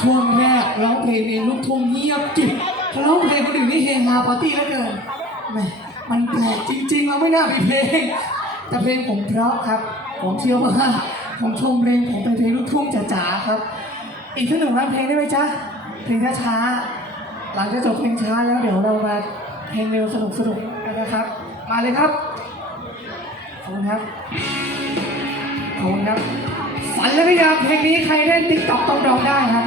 ช่วงแรกร้องเพลงเองลูกทุ่งเงียบกิบพอร้องเพลงคนอื่นนี่เฮฮาปาร์ตี้แล้วเกินแม่มันแปลกจริง ๆ เราไม่น่าไปเพลง แต่เพลงผมเพราะครับ ผมเชื่อว่าผมชมเพลงผมเป็นเพลงลูกทุ่งจ๋าๆครับ อีกสักหนึ่งร้องเพลงได้ไหมจ๊ะเพลงช้าๆหลังจากจบเพลงช้าแล้วเดี๋ยวเรามาเพลงเร็วสนุกๆกันนะครับ มาเลยครับขอบคุณครับขอบคุณครับฝันและพยายามเพลงนี้ใครเล่นติ๊กต็อกต้องร้องได้ครับ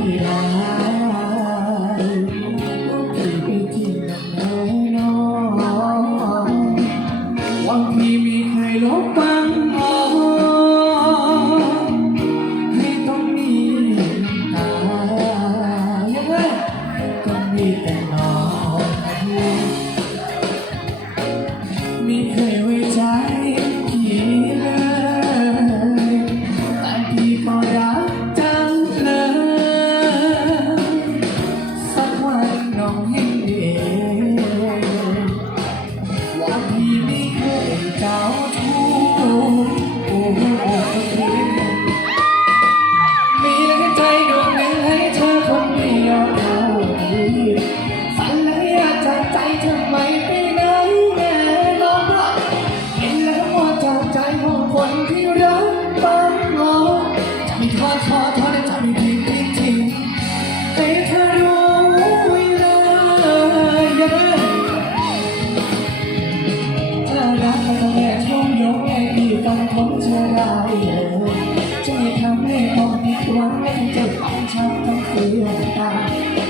ยังไม่เจบต้องช้ำต้องเสียตา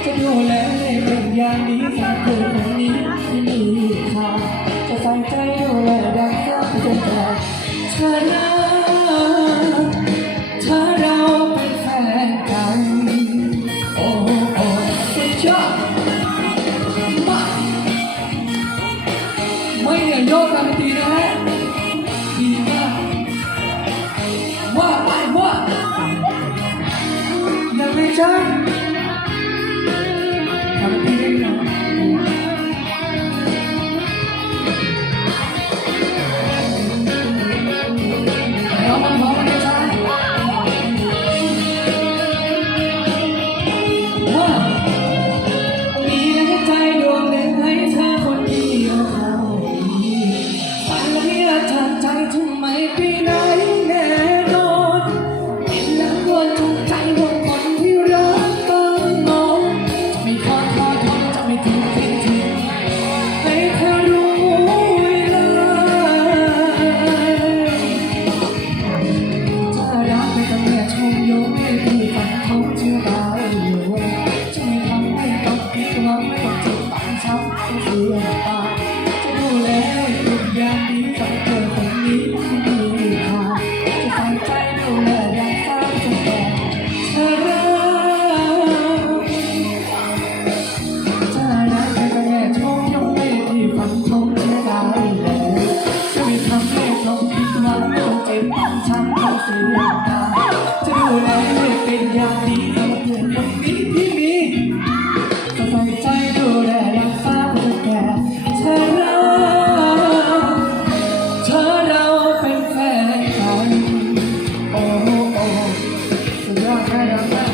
จะดูแลเป็นอย่างดี you know. สินจะดูแลเป็นอย่างดีเท่าเพื่อนคนนี้ที่มีใส่ใจดูแลรักษาเพื่อแก่เธอเราเธอเราเป็นแฟนกันโอ้โอ้สุดยอดแค่รัก